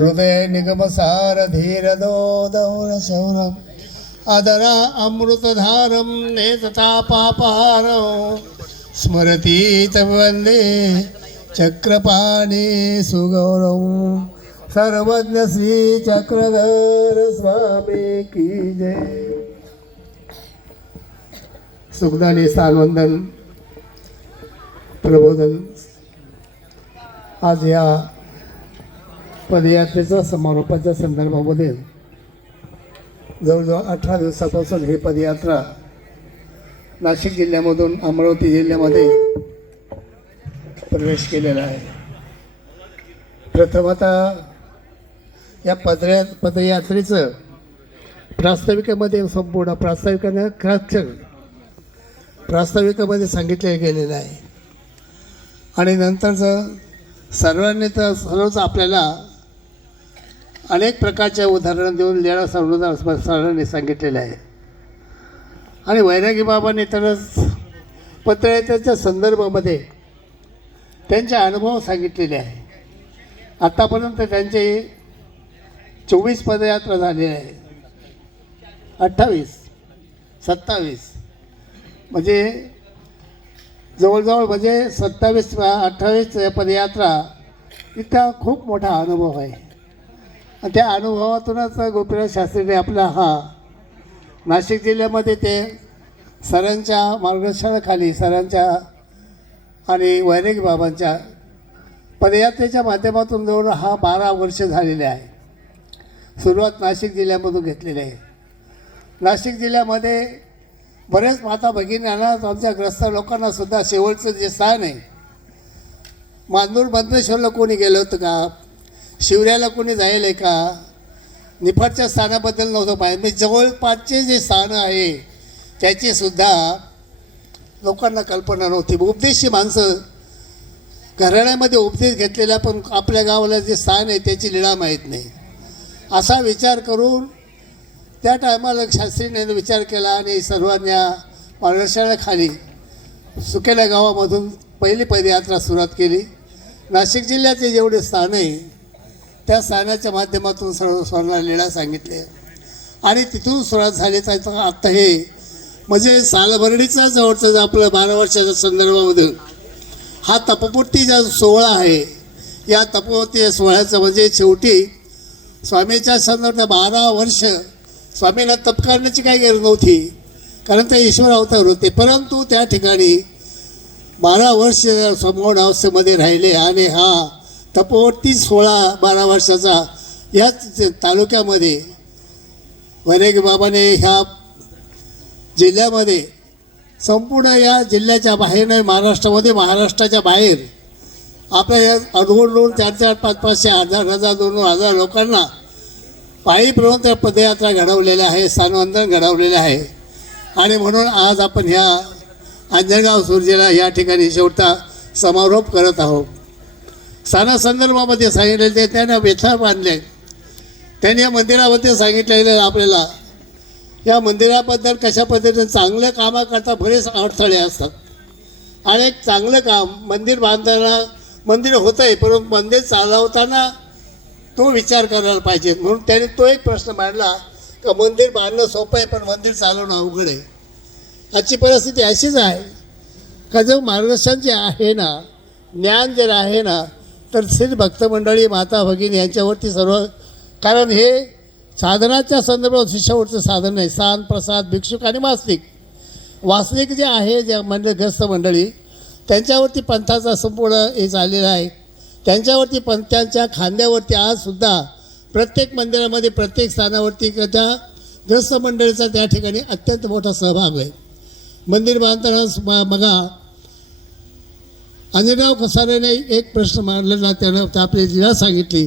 हृदय निगमसार धीर दौर शौरम आदरा अमृतधारम नेतता पापहारं स्मरती वंदे चक्रपाणी सुगौरव सर्वज्ञ श्री चक्रधर स्वामी की जय। सुखदानी सालवंदन प्रबोधन। आज या पदयात्रेचा समारोपाच्या संदर्भामध्ये जवळजवळ अठरा दिवसापासून ही पदयात्रा नाशिक जिल्ह्यामधून अमरावती जिल्ह्यामध्ये प्रवेश केलेला आहे. प्रथमतः या पदया पदयात्रेचं प्रास्ताविकेमध्ये संपूर्ण प्रास्ताविकाने खास प्रास्ताविकामध्ये सांगितले गेलेलं आहे. आणि नंतरचं सर्वांनी तर सर्वच आपल्याला अनेक प्रकारच्या उदाहरणं देऊन लेणा सर्वदा सरांनी सांगितलेलं आहे. आणि वैरागी बाबांनी तरच पत्रयात्रेच्या संदर्भामध्ये त्यांचे अनुभव सांगितलेले आहे. आत्तापर्यंत त्यांचे चोवीस पदयात्रा झालेल्या आहे. अठ्ठावीस सत्तावीस म्हणजे जवळजवळ म्हणजे सत्तावीस अठ्ठावीस पदयात्रा इतका खूप मोठा अनुभव आहे. त्या अनुभवातूनच गोपीनाथ शास्त्रीने आपला हा नाशिक जिल्ह्यामध्ये ते सरांच्या मार्गदर्शनाखाली सरांच्या आणि वैरागी बाबांच्या पदयात्रेच्या माध्यमातून जवळ हा बारा वर्ष झालेले आहे. सुरुवात नाशिक जिल्ह्यामधून घेतलेली आहे. नाशिक जिल्ह्यामध्ये बरेच माता भगिनींना आमच्या ग्रस्त लोकांना सुद्धा शेवटचं जे स्थान आहे मांदूर बंदेश्वरला कोणी गेलं होतं का? शिवऱ्याला कोणी जाईल आहे का? निफाडच्या स्थानाबद्दल नव्हतं पाहिजे म्हणजे जवळपासचे जे स्थानं आहे त्याची सुद्धा लोकांना कल्पना नव्हती. उपदेशी माणसं घराण्यामध्ये उपदेश घेतलेला पण आपल्या गावाला जे स्थान आहे त्याची लिळा माहीत नाही. असा विचार करून त्या टायमाला शास्त्रीने विचार केला आणि सर्वांना मार्गदर्शनाखाली सुकेल्या गावामधून पहिली पदयात्रा सुरुवात केली. नाशिक जिल्ह्याचे जेवढे स्थान आहे त्या स्थानाच्या माध्यमातून सर्व स्वर्ण लिळा सांगितले. आणि तिथून सुरुवात झाली तर आत्ता हे म्हणजे सालभरणीचा जवळचं आपलं बारा वर्षाच्या संदर्भामधून हा तपपूर्तीचा सोहळा आहे या तपवती सोहळ्याचं म्हणजे शेवटी स्वामीच्या संदर्भात बारा वर्ष स्वामींना तप करण्याची काही गरज नव्हती कारण ते ईश्वर अवतार होते. परंतु त्या ठिकाणी बारा वर्ष समोर अवस्थेमध्ये राहिले आणि हा तपोवर्ती सोळा बारा वर्षाचा याच तालुक्यामध्ये वरेग बाबाने ह्या जिल्ह्यामध्ये संपूर्ण या जिल्ह्याच्या बाहेर नाही महाराष्ट्रामध्ये महाराष्ट्राच्या बाहेर आपल्या या दोन दोन चार चार पाच पाचशे हजार हजार दोन दोन हजार लोकांना पायी प्रवंत पदयात्रा घडवलेल्या आहे स्थानवंदन घडवलेलं आहे. आणि म्हणून आज आपण ह्या अंजनगाव सुरजेला या ठिकाणी शेवटचा समारोप करत आहोत. स्थानासंदर्भामध्ये सांगितलेले ते त्यांना व्यथा बांधले त्यांनी या मंदिरामध्ये सांगितलेलं आपल्याला. या मंदिराबद्दल कशा पद्धतीने चांगल्या कामाकरता बरेच अडथळे असतात. आणि एक चांगलं काम मंदिर बांधताना मंदिर होतं आहे परंतु मंदिर चालवताना तो विचार करायला पाहिजे. म्हणून त्याने तो एक प्रश्न मांडला का मंदिर बांधणं सोपं आहे पण मंदिर चालवणं अवघड आहे. आजची परिस्थिती अशीच आहे का जो मार्गदर्शन जे आहे ना ज्ञान जर आहे ना तर श्री भक्तमंडळी माता भगिनी यांच्यावरती सर्व कारण हे साधनाच्या संदर्भात शिष्यावरचं साधन आहे स्थान प्रसाद भिक्षुक आणि वास्तविक वास्तविक जे आहे ज्या मंडळ ग्रस्त मंडळी त्यांच्यावरती पंथाचा संपूर्ण हे झालेला आहे. त्यांच्यावरती पंथांच्या खांद्यावरती आजसुद्धा प्रत्येक मंदिरामध्ये प्रत्येक स्थानावरती त्या ग्रस्त मंडळीचा त्या ठिकाणी अत्यंत मोठा सहभाग आहे. मंदिर बांधताना म- बघा अनिराव कसाऱ्याने एक प्रश्न मांडलेला त्यानं आपली जिल्हा सांगितली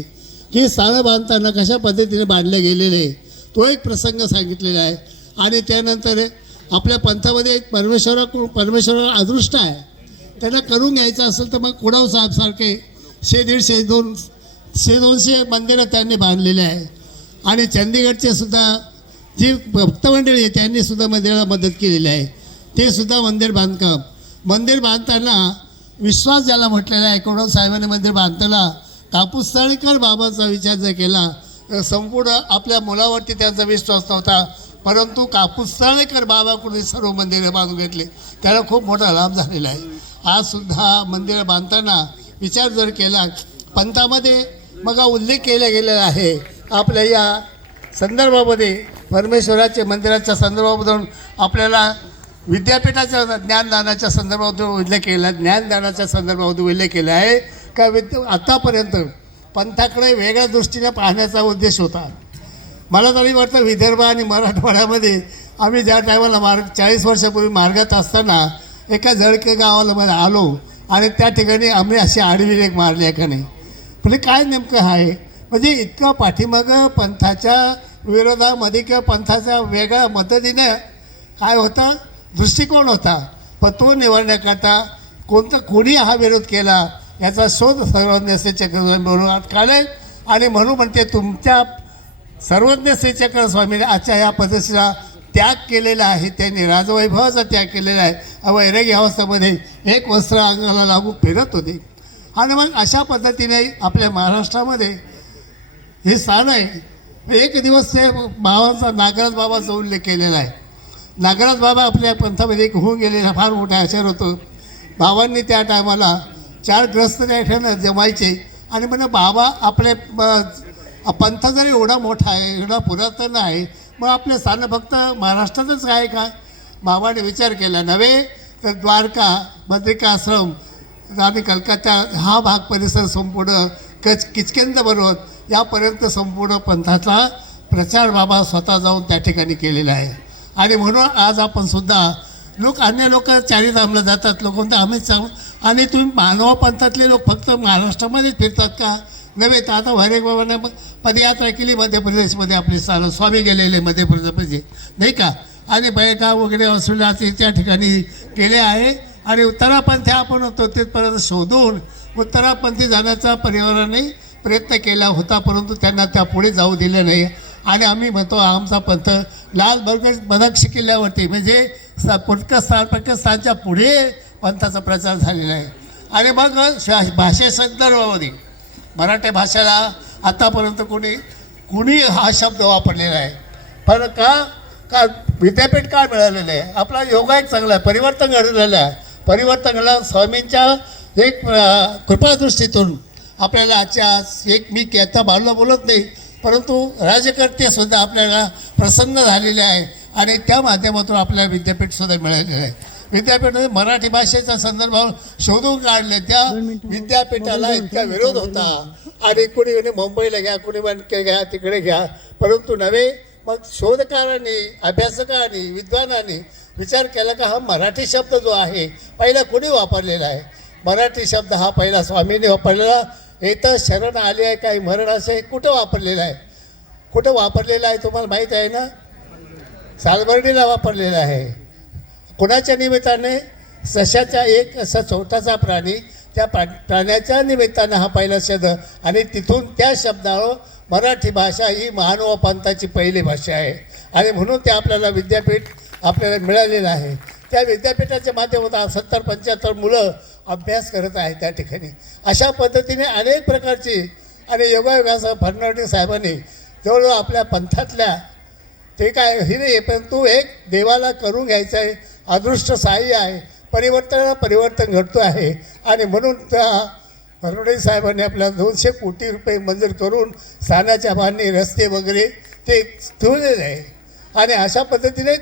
की स्थानं बांधताना कशा पद्धतीने बांधले गेलेले तो एक प्रसंग सांगितलेला आहे. आणि त्यानंतर आपल्या पंथामध्ये एक परमेश्वरा परमेश्वराला अदृष्ट आहे. त्यांना करून घ्यायचं असेल तर मग कुडाव साहेबसारखे शे दीडशे दोन शे दोनशे मंदिरं त्यांनी बांधलेले आहे. आणि चंदीगडचे सुद्धा जी भक्तमंडळी आहे त्यांनी सुद्धा मंदिराला मदत केलेली आहे. ते सुद्धा मंदिर बांधकाम. मंदिर बांधताना विश्वास ज्याला म्हटलेला आहे. कोणा साहेबांनी मंदिर बांधताना कापूस तळीकर बाबाचा विचार जर केला तर संपूर्ण आपल्या मुलावरती त्यांचा विश्वास नव्हता. परंतु कापूस तळेकर बाबाकडून सर्व मंदिरं बांधून घेतले. त्याला खूप मोठा लाभ झालेला आहे. आज सुद्धा मंदिरं बांधताना विचार जर केला पंथामध्ये मग उल्लेख केला गेलेला आहे. आपल्या या संदर्भामध्ये परमेश्वराच्या मंदिराच्या संदर्भामधून आपल्याला विद्यापीठाच्या ज्ञानदानाच्या संदर्भात उल्लेख केला ज्ञानदानाच्या संदर्भात उल्लेख केला आहे का विद्या आत्तापर्यंत पंथाकडे वेगळ्या दृष्टीने पाहण्याचा उद्देश होता. मला तरी वाटतं विदर्भ आणि मराठवाड्यामध्ये आम्ही ज्या टायमाला मार्ग चाळीस वर्षापूर्वी मार्गात असताना एका जळके गावाला मध्ये आलो आणि त्या ठिकाणी आम्ही अशी आडवी एक मारली आहे का नाही म्हणजे काय नेमकं आहे? म्हणजे इतकं पाठीमागं पंथाच्या विरोधामध्ये किंवा पंथाच्या वेगळ्या मदतीने काय होतं? दृष्टिकोन होता पण तो निवडण्याकरता कोणतं कोणी हा विरोध केला याचा शोध सर्वज्ञ चक्रवर्ती काढेल. आणि म्हणून म्हणते तुमच्या सर्वज्ञ श्री स्वामीने आजच्या या पद्धतीला त्याग केलेला आहे त्यांनी राजवैभवाचा त्याग केलेला आहे. वैरागी अवस्थेमध्ये एक वस्त्र अंगाला लागू फिरत होते. आणि मग अशा पद्धतीने आपल्या महाराष्ट्रामध्ये हे स्थान आहे. एक दिवस ते बाबांचा नागराज बाबाचा उल्लेख केलेला आहे. नागराज बाबा आपल्या पंथामध्ये एक होऊन गेलेला फार मोठा आचार होतो. बाबांनी त्या टायमाला चार ग्रस्त त्या ठिकाणी जमायचे. आणि म्हणजे बाबा आपले पंथ जरी एवढा मोठा आहे एवढा पुरातन आहे मग आपले स्थान फक्त महाराष्ट्रातच आहे का? बाबाने विचार केला नव्हे तर द्वारका मद्रिकाश्रम आणि कलकत्ता हा भाग परिसर संपूर्ण कच किचकेंद पर्वत यापर्यंत संपूर्ण पंथाचा प्रचार बाबा स्वतः जाऊन त्या ठिकाणी केलेला आहे. आणि म्हणून आज आपण सुद्धा लोक अन्य लोक चारिधामला जातात लोक म्हणतात आम्हीच सांगू आणि तुम्ही मानव पंथातले लोक फक्त महाराष्ट्रामध्येच फिरतात का? नव्हे तर आता हरेक बाबांना मग पदयात्रा केली मध्य प्रदेशमध्ये आपले स्थान स्वामी गेलेले मध्य प्रदेशमध्ये नाही का? आणि बेळगाव वगैरे ऑस्ट्रेलिया त्या ठिकाणी केले आहे. आणि उत्तरापंथी आपण होतो तिथपर्यंत शोधून उत्तरापंथी जाण्याचा परिवाराने प्रयत्न केला होता परंतु त्यांना त्या पुढे जाऊ दिले नाही. आणि आम्ही म्हणतो आमचा पंथ लाल बर्गर बनक्ष किल्ल्यावरती म्हणजे स पुटकस्थान पाकिस्तानच्या पुढे पंथाचा प्रचार झालेला आहे. आणि मग शा भाषे संदर्भामध्ये मराठी भाषेला आतापर्यंत कोणी कुणी हा शब्द वापरलेला आहे. पण का का विद्यापीठ काय मिळालेलं आहे? आपला योगा एक चांगला आहे परिवर्तन घडलेलं आहे. परिवर्तन घडलं स्वामींच्या एक कृपादृष्टीतून आपल्याला आजच्या आज एक मी आता बाजूला बोलत नाही परंतु राजकर्ते सुद्धा आपल्याला प्रसन्न झालेले आहे आणि त्या माध्यमातून आपल्याला विद्यापीठसुद्धा मिळालेलं आहे. विद्यापीठामध्ये मराठी भाषेच्या संदर्भावर शोधून काढले. त्या विद्यापीठाला इतका विरोध होता. आणि कुणी म्हणे मुंबईला घ्या कुणी म्हणते घ्या तिकडे घ्या. परंतु नव्हे मग शोधकारांनी अभ्यासकांनी विद्वानांनी विचार केला का हा मराठी शब्द जो आहे पहिला कोणी वापरलेला आहे? मराठी शब्द हा पहिला स्वामींनी वापरलेला. येतं शरण आले आहे काही मरण असे कुठं वापरलेलं आहे? कुठं वापरलेलं आहे तुम्हाला माहीत आहे ना? सालबर्डीला वापरलेलं आहे. कुणाच्या निमित्ताने? सशाचा एक असा छोटासा प्राणी त्या प्रा प्राण्याच्या निमित्तानं हा पहिला शब्द आणि तिथून त्या शब्दावर मराठी भाषा ही मानव पंथाची पहिली भाषा आहे. आणि म्हणून ते आपल्याला विद्यापीठ आपल्याला मिळालेलं आहे. त्या विद्यापीठाच्या माध्यमातून सत्तर पंच्याहत्तर मुलं अभ्यास करत आहे त्या ठिकाणी. अशा पद्धतीने अनेक प्रकारची आणि योगायोगासह फडणवीस साहेबांनी जवळजवळ आपल्या पंथातल्या ते काय हे नाही परंतु एक देवाला करून घ्यायचं आहे अदृष्ट साह्य आहे परिवर्तनाला परिवर्तन घडतो आहे. आणि म्हणून त्या फडणवीस साहेबांनी आपल्या दोनशे कोटी रुपये मंजूर करून स्थानाच्या बांधणी रस्ते वगैरे ते ठेवलेले आहे. आणि अशा पद्धतीने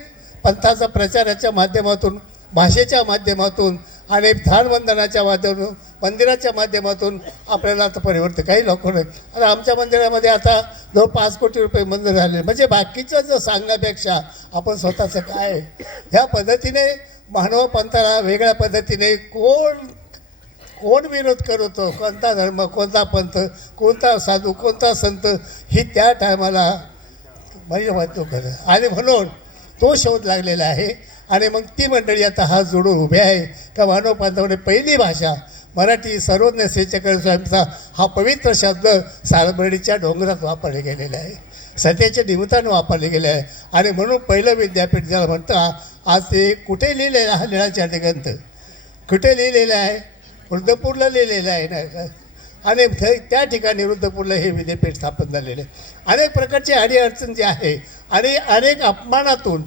पंथाचा प्रचाराच्या माध्यमातून भाषेच्या माध्यमातून आणि ध्यानवंदनाच्या माध्यमातून मंदिराच्या माध्यमातून आपल्याला आता परिवर्तन काही लोक आता आमच्या मंदिरामध्ये आता जवळ पाच कोटी रुपये मंजूर झाले. म्हणजे बाकीचं जर सांगण्यापेक्षा आपण स्वतःचं काय? ह्या पद्धतीने मानव पंथाला वेगळ्या पद्धतीने कोण कोण विरोध करतो? कोणता धर्म कोणता पंथ कोणता साधू कोणता संत? ही त्या टायमाला म्हणजे म्हणतो खरं आणि म्हणून तो शोध लागलेला आहे. आणि मग ती मंडळी आता हात जोडून उभे आहे. का मानव पंथामध्ये पहिली भाषा मराठी सर्वज्ञ श्रीचक्र हा पवित्र शब्द सालबर्डीच्या डोंगरात वापरले गेलेला आहे. सत्याच्या निमित्तानं वापरले गेले आहे. आणि म्हणून पहिलं विद्यापीठ ज्याला म्हणतं आज ते कुठे लिहिलेलं हा लिळाच्या दिगंत कुठे लिहिलेलं आहे? वृद्धपूरला लिहिलेलं आहे ना? आणि त्या ठिकाणी वृद्धपूरला हे विद्यापीठ स्थापन झालेले आहे. अनेक प्रकारची अडीअडचण जी आहे आणि अनेक अपमानातून